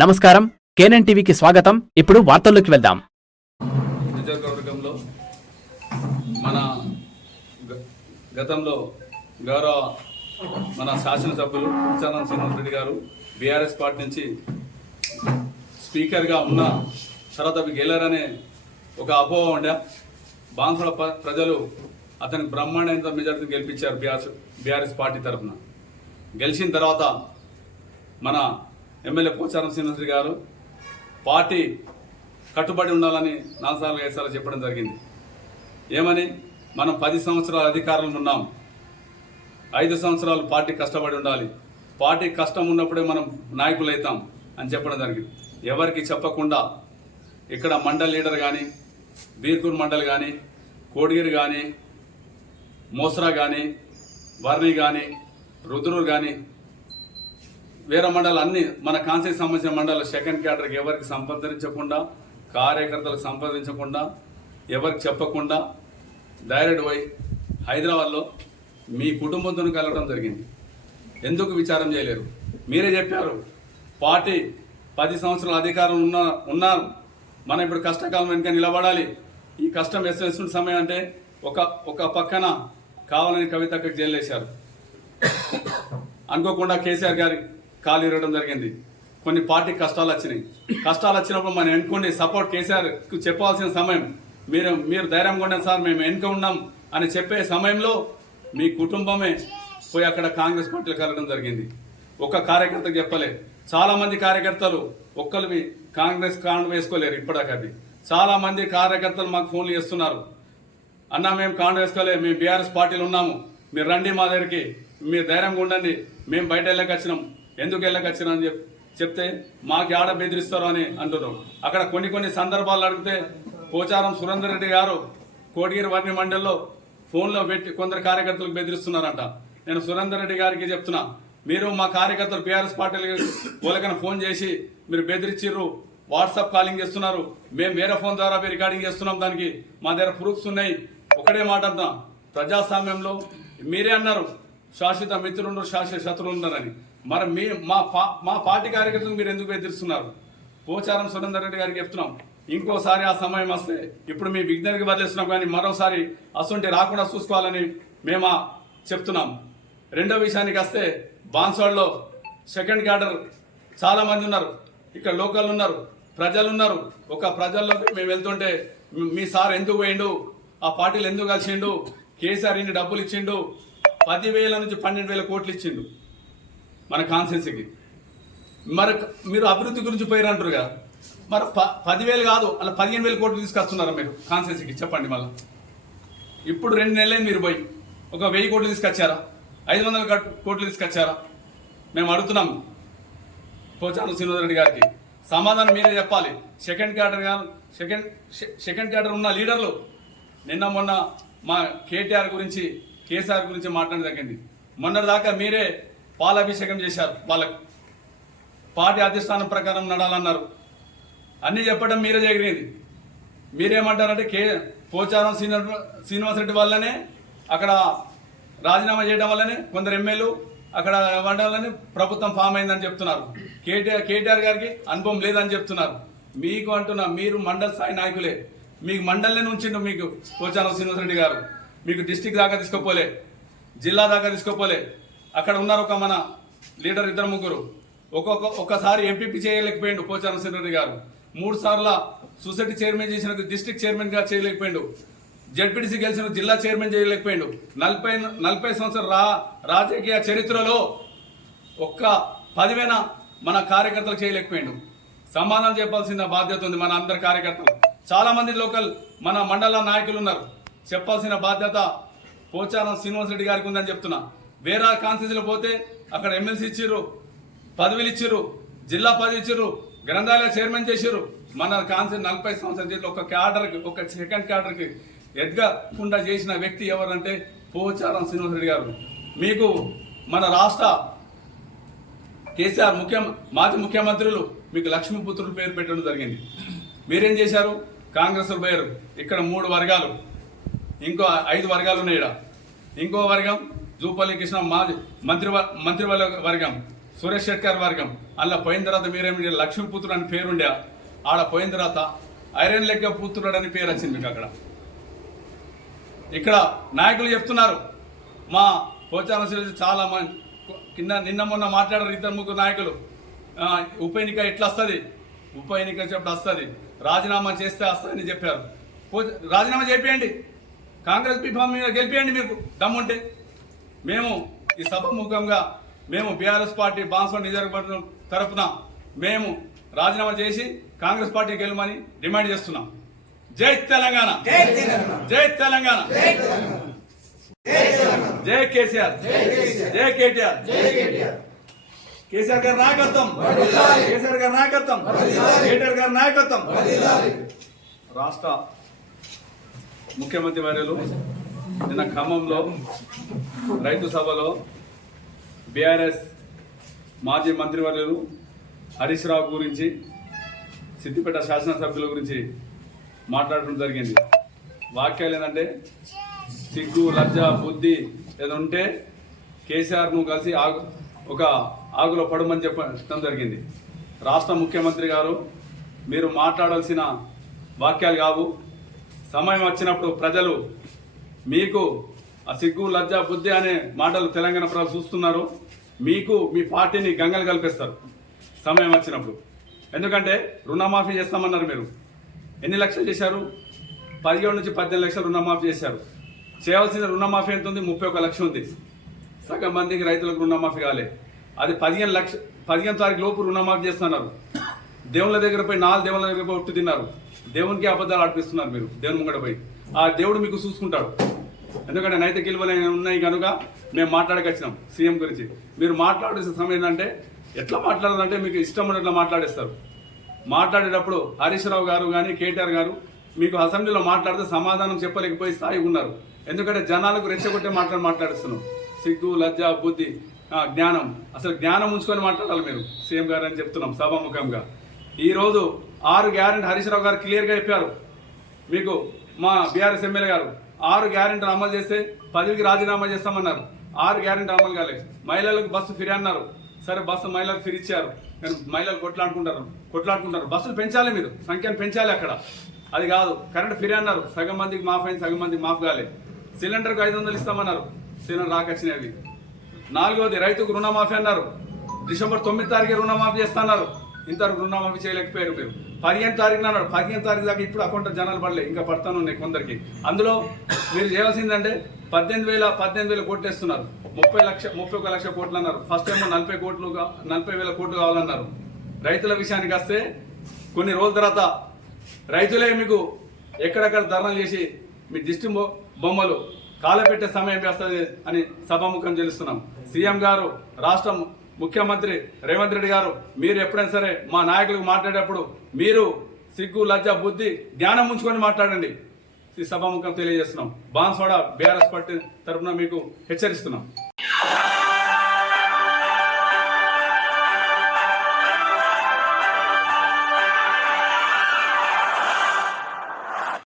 నమస్కారం, కేఎన్ఎన్ టీవీకి స్వాగతం. ఇప్పుడు వార్తల్లోకి వెళ్దాం. నియోజకవర్గంలో మన గతంలో గౌరవ మన శాసనసభ్యులు పోచారం శ్రీనివాస్ రెడ్డి గారు బీఆర్ఎస్ పార్టీ నుంచి స్పీకర్గా ఉన్న తర్వాత గెలరనే ఒక అపోహ ఉండే బాన్సుల ప్రజలు అతనికి బ్రహ్మాండ మెజార్టీ గెలిపించారు బీఆర్ఎస్ పార్టీ తరఫున. గెలిచిన తర్వాత మన ఎమ్మెల్యే పోచారం శ్రీనివాస్ రెడ్డి గారు పార్టీ కట్టుబడి ఉండాలని 4 సార్లు 5 సార్లు చెప్పడం జరిగింది. ఏమని, మనం 10 సంవత్సరాల అధికారంలో ఉన్నాం, 5 సంవత్సరాలు పార్టీ కష్టపడి ఉండాలి, పార్టీ కష్టం ఉన్నప్పుడే మనం నాయకులు అవుతాం అని చెప్పడం జరిగింది. ఎవరికి చెప్పకుండా ఇక్కడ మండల్ లీడర్ కానీ, బీర్కూర్ మండల్ కానీ, కోడిగిరి కానీ, మోసరా కానీ, వర్ణి కానీ, రుద్రూరు కానీ, వేరే మండలం అన్ని మన కాన్సెప్ట్ సంబంధించిన మండలం సెకండ్ క్యాడర్కి ఎవరికి సంప్రదించకుండా, కార్యకర్తలకు సంప్రదించకుండా, ఎవరికి చెప్పకుండా డైరెక్ట్ పోయి హైదరాబాద్లో మీ కుటుంబంతో కలవడం జరిగింది. ఎందుకు విచారం చేయలేరు? మీరే చెప్పారు పార్టీ 10 సంవత్సరాల అధికారం ఉన్నారు, మనం ఇప్పుడు కష్టకాలం వెనుక నిలబడాలి. ఈ కష్టం వేస్తున్న సమయం అంటే ఒక పక్కన కావాలని కవితకు జైలు వేశారు. అనుకోకుండా కేసీఆర్ గారి కాలు ఇరగడం జరిగింది. కొన్ని పార్టీ కష్టాలు వచ్చినాయి. కష్టాలు వచ్చినప్పుడు మనం ఎన్నుకోండి, సపోర్ట్ కేసీఆర్కు చెప్పాల్సిన సమయం, మీరు ధైర్యంగా ఉండండి సార్, మేము వెనుక ఉన్నాం అని చెప్పే సమయంలో మీ కుటుంబమే పోయి అక్కడ కాంగ్రెస్ పార్టీలో కలగడం జరిగింది. ఒక్క కార్యకర్తకు చెప్పలే. చాలామంది కార్యకర్తలు ఒక్కరివి కాంగ్రెస్ కాండ్ వేసుకోలేరు ఇప్పటిదాకా. అది చాలామంది కార్యకర్తలు మాకు ఫోన్లు చేస్తున్నారు, అన్నా మేము కాండ్ వేసుకోలే, మేము బీఆర్ఎస్ పార్టీలో ఉన్నాము, మీరు రండి మా దగ్గరికి, మీరు ధైర్యంగా ఉండండి, మేము బయట వెళ్ళకొచ్చినాం, ఎందుకు వెళ్ళకొచ్చినా అని చెప్తే మాకు ఆడ బెదిరిస్తారు అని అంటున్నాం. అక్కడ కొన్ని సందర్భాలు అడిగితే పోచారం సురేందర్ రెడ్డి గారు కోటగిరి వర్ణి మండలిలో ఫోన్లో పెట్టి కొందరు కార్యకర్తలకు బెదిరిస్తున్నారంట. నేను సురేందర్ రెడ్డి గారికి చెప్తున్నా, మీరు మా కార్యకర్తలు బీఆర్ఎస్ పార్టీలు వాళ్ళకైనా ఫోన్ చేసి మీరు బెదిరించిర్రు, వాట్సాప్ కాలింగ్ చేస్తున్నారు, మేము వేరే ఫోన్ ద్వారా రికార్డింగ్ చేస్తున్నాం, దానికి మా దగ్గర ప్రూఫ్స్ ఉన్నాయి. ఒకటే మాట అంతా, ప్రజాస్వామ్యంలో మీరే అన్నారు శాశ్వత మిత్రులు శాశ్వత శత్రువులు ఉన్నారని. మరి మా పార్టీ కార్యకర్తలు మీరు ఎందుకు బెదిరిస్తున్నారు? పోచారం సురేందర్ రెడ్డి గారికి చెప్తున్నాం, ఇంకోసారి ఆ సమయం వస్తే, ఇప్పుడు మీ విజ్ఞానికి బదిలిస్తున్నాం కానీ మరోసారి అసొంటి రాకుండా చూసుకోవాలని మేము చెప్తున్నాం. రెండో విషయానికి వస్తే, బాన్స్వాడలో సెకండ్ క్యాడర్ చాలామంది ఉన్నారు, ఇక్కడ లోకల్ ఉన్నారు, ప్రజలు ఉన్నారు. ఒక ప్రజల్లోకి మేము వెళ్తుంటే మీ సార్ ఎందుకు పోయిండు, ఆ పార్టీలు ఎందుకు కలిసిండు, కేసీఆర్ ఇన్ని డబ్బులు ఇచ్చిండు, 10,000 నుంచి 12,000 కోట్లు ఇచ్చిండు మన కాన్స్టిట్యున్సీకి. మరి మీరు అభివృద్ధి గురించి పోయారంటారు కదా, మరి 10,000 కాదు అలా 15,000 కోట్లు తీసుకొస్తున్నారా మీరు కాన్స్టిట్యున్సీకి? చెప్పండి. మళ్ళీ ఇప్పుడు 2 నెలలైంది మీరు పోయి, ఒక 1000 కోట్లు తీసుకొచ్చారా, 500 కోట్లు తీసుకొచ్చారా? మేము అడుగుతున్నాం పోచారం శ్రీనివాస్ రెడ్డి గారికి సమాధానం మీరే చెప్పాలి. సెకండ్ క్యాడర్ ఉన్న లీడర్లు నిన్న మొన్న మా కేటీఆర్ గురించి, కేసీఆర్ గురించి మాట్లాడడం జరిగింది. మొన్నటిదాకా మీరే పాలాభిషేకం చేశారు, వాళ్ళకు పార్టీ అధిష్టానం ప్రకారం నడాలన్నారు, అన్నీ చెప్పడం మీరే జరిగింది. మీరేమంటారంటే పోచారం శ్రీనివాస్ రెడ్డి వల్లనే అక్కడ రాజీనామా చేయడం వల్లనే కొందరు ఎమ్మెల్యేలు అక్కడ ఇవ్వడం వల్లనే ప్రభుత్వం ఫామ్ అయిందని చెప్తున్నారు. కేటీఆర్ గారికి అనుభవం లేదని చెప్తున్నారు. మీకు అంటున్నా, మీరు మండల స్థాయి నాయకులే, మీకు మండలనే ఉంచిండు మీకు పోచారం శ్రీనివాస్ రెడ్డి గారు. మీకు డిస్టిక్ దాకా తీసుకోపోలే, జిల్లా దాకా తీసుకోపోలే. అక్కడ ఉన్నారు ఒక మన లీడర్ 2-3, ఒక్కసారి ఎంపీపీ చేయలేకపోయిండు పోచారం శ్రీనివాస్ రెడ్డి గారు. 3 సార్లు సొసైటీ చైర్మన్ చేసిన డిస్టిక్ చైర్మన్గా చేయలేకపోయిండు. జడ్పీటీసీ గెలిచిన జిల్లా చైర్మన్ చేయలేకపోయిండు. 40 సంవత్సరాల రాజకీయ చరిత్రలో ఒక్క 10 మన కార్యకర్తలు చేయలేకపోయిండు. సమాధానం చెప్పాల్సిన బాధ్యత ఉంది మన అందరి కార్యకర్తలు. చాలా మంది లోకల్ మన మండల నాయకులు ఉన్నారు, చెప్పాల్సిన బాధ్యత పోచారం శ్రీనివాస్ రెడ్డి గారికి ఉందని చెప్తున్నా. వేరే కాన్స్టిట్యూన్సీలో పోతే అక్కడ ఎమ్మెల్సీ ఇచ్చిర్రు, పదవులు ఇచ్చిర్రు, జిల్లా పదవి ఇచ్చిర్రు, గ్రంథాలయ చైర్మన్ చేసిర్రు. మన కాన్స్టిట్యూన్సీ 40 సంవత్సరాల ఒక క్యాడర్కి, ఒక సెకండ్ క్యాడర్కి ఎదగకుండా చేసిన వ్యక్తి ఎవరంటే పోచారం శ్రీనివాస్ రెడ్డి గారు. మీకు మన రాష్ట్ర కేసీఆర్ మాజీ ముఖ్యమంత్రులు మీకు లక్ష్మీపుత్రులు పేరు పెట్టడం జరిగింది. మీరేం చేశారు? కాంగ్రెస్ పోయారు. ఇక్కడ 3 వర్గాలు, ఇంకో 5 వర్గాలు ఉన్నాయి. ఇంకో వర్గం జూపల్లి కృష్ణ మాజీ మంత్రి వర్గం, సురేష్ శెట్కర్ వర్గం అలా పోయిన తర్వాత మీరేమి లక్ష్మీపుత్రుడు అని పేరుండే ఆడ పోయిన తర్వాత ఐరన్ లెక్క పుత్రుడు అని పేరు వచ్చింది మీకు అక్కడ. ఇక్కడ నాయకులు చెప్తున్నారు మా పోచారం చాలా నిన్న మొన్న మాట్లాడారు ఇద్దరు ముగ్గురు నాయకులు, ఉప ఎన్నిక ఎట్లా వస్తుంది, ఉప ఎన్నిక చెప్పడం వస్తుంది, రాజీనామా చేస్తే వస్తుందని చెప్పారు. రాజీనామా చేపియండి, కాంగ్రెస్ బీఫామ్ మీద గెలిపియండి మీకు దమ్ముంటే. మేము ఈ సభ ముఖంగా మేము బీఆర్ఎస్ పార్టీ బాన్స్వాడ నియోజకవర్గం తరఫున మేము రాజీనామా చేసి కాంగ్రెస్ పార్టీ గెలవమని డిమాండ్ చేస్తున్నాం. జై తెలంగాణ, జై తెలంగాణ, జై కేసీఆర్, జై కేటీఆర్, కేసీఆర్ గారి నాయకత్వం, కేసీఆర్ గారి నాయకత్వం, కేటీఆర్ గారి నాయకత్వం. రాష్ట్ర ముఖ్యమంత్రి వర్యులు నిన్న ఖమ్మంలో రైతు సభలో బీఆర్ఎస్ మాజీ మంత్రివర్యులు హరీష్ రావు గురించి, సిద్దిపేట శాసనసభ్యుల గురించి మాట్లాడటం జరిగింది. వాక్యాలు ఏంటంటే సిగ్గు లజ్జ బుద్ధి ఏదో ఉంటే కేసీఆర్ను కలిసి ఒక ఆగులో పడమని చెప్పడం జరిగింది. రాష్ట్ర ముఖ్యమంత్రి గారు మీరు మాట్లాడాల్సిన వాక్యాలు కావు. సమయం వచ్చినప్పుడు ప్రజలు మీకు ఆ సిగ్గు లజ్జ బుద్ధి అనే మాటలు తెలంగాణ ప్రజలు చూస్తున్నారు. మీకు మీ పార్టీని గంగలు కల్పిస్తారు సమయం వచ్చినప్పుడు. ఎందుకంటే రుణమాఫీ చేస్తామన్నారు. మీరు ఎన్ని లక్షలు చేశారు? 17 నుంచి 18 లక్షలు రుణమాఫీ చేశారు. చేయాల్సిన రుణమాఫీ ఎంత ఉంది? 31 లక్షలు ఉంది. సగం మందికి రైతులకు రుణమాఫీ కాలే. అది 15 తారీఖు లోపు రుణమాఫీ చేస్తున్నారు. దేవుళ్ళ దగ్గర పోయి 4 దేవుళ్ళ దగ్గర పోయి ఒట్టు తిన్నారు. దేవునికి అబద్ధాలు ఆడిపిస్తున్నారు మీరు. దేవుని ముంగడ పోయి ఆ దేవుడు మీకు చూసుకుంటాడు. ఎందుకంటే నైతిక విలువలు ఉన్నాయి కనుక మేము మాట్లాడకొచ్చినాం సీఎం గురించి. మీరు మాట్లాడాల్సిన సమయం ఏంటంటే ఎట్లా మాట్లాడాలంటే మీకు ఇష్టం ఉన్నట్లు మాట్లాడేస్తారు. మాట్లాడేటప్పుడు హరీష్ రావు గారు కానీ కేటీఆర్ గారు మీకు అసెంబ్లీలో మాట్లాడితే సమాధానం చెప్పలేకపోయి స్థాయిగా ఉన్నారు. ఎందుకంటే జనాలకు రెచ్చగొట్టే మాట్లాడుస్తున్నారు. సిగ్గు లజ్జ బుద్ధి జ్ఞానం, అసలు జ్ఞానం ఉంచుకొని మాట్లాడాలి మీరు సీఎం గారు అని చెప్తున్నాం సభాముఖంగా. ఈరోజు 6 గ్యారెంటీ హరీష్ రావు గారు క్లియర్గా చెప్పారు. మీకు మా బీఆర్ఎస్ ఎమ్మెల్యే గారు 6 గ్యారెంటీలు అమలు చేస్తే 10కి రాజీనామా చేస్తామన్నారు. 6 గ్యారెంటీ అమలు కాలేదు. మహిళలకు బస్సు ఫ్రీ అన్నారు. సరే బస్సు మహిళలకు ఫ్రీ ఇచ్చారు. కానీ మహిళలు కొట్లాడుకుంటారు. బస్సులు పెంచాలి, మీరు సంఖ్యను పెంచాలి. అక్కడ అది కాదు. కరెంట్ ఫ్రీ అన్నారు. సగం మందికి మాఫ్ అయింది, సగం మందికి మాఫ్ కాలేదు. సిలిండర్కు 500 ఇస్తామన్నారు. సిలిండర్ రాకొచ్చినవి. 4వది రైతుకు రుణమాఫీ అన్నారు. డిసెంబర్ 9 తారీఖు రుణమాఫీ చేస్తున్నారు. ఇంతవరకు రుణమాఫీ చేయలేకపోయారు మీరు. 15 తారీఖున అన్నాడు. 15 తారీఖు దాకా ఇప్పుడు అకౌంట్ జనాలు పడలేదు, ఇంకా పడతాను ఉన్నాయి కొందరికి. అందులో మీరు చేయాల్సిందంటే 18,000 కోట్లు వేస్తున్నారు. 31 లక్ష కోట్లు అన్నారు. ఫస్ట్ టైం 40,000 కోట్లు కావాలన్నారు. రైతుల విషయానికి వస్తే కొన్ని రోజుల తర్వాత రైతులే మీకు ఎక్కడెక్కడ ధర్నాలు చేసి మీ దిష్టి బొమ్మలు కాలపెట్టే సమయం వేస్తుంది అని సభాముఖం తెలుస్తున్నాం. సీఎం గారు, రాష్ట్ర ముఖ్యమంత్రి రేవంత్ రెడ్డి గారు, మీరు ఎప్పుడైనా సరే మా నాయకులకు మాట్లాడేటప్పుడు మీరు సిగ్గు లజ్జ బుద్ధి జ్ఞానం ఉంచుకొని మాట్లాడండి. ఈ సభాముఖం తెలియజేస్తున్నాం. బాన్స్వాడ బీఆర్ఎస్ పార్టీ తరఫున మీకు హెచ్చరిస్తున్నాం.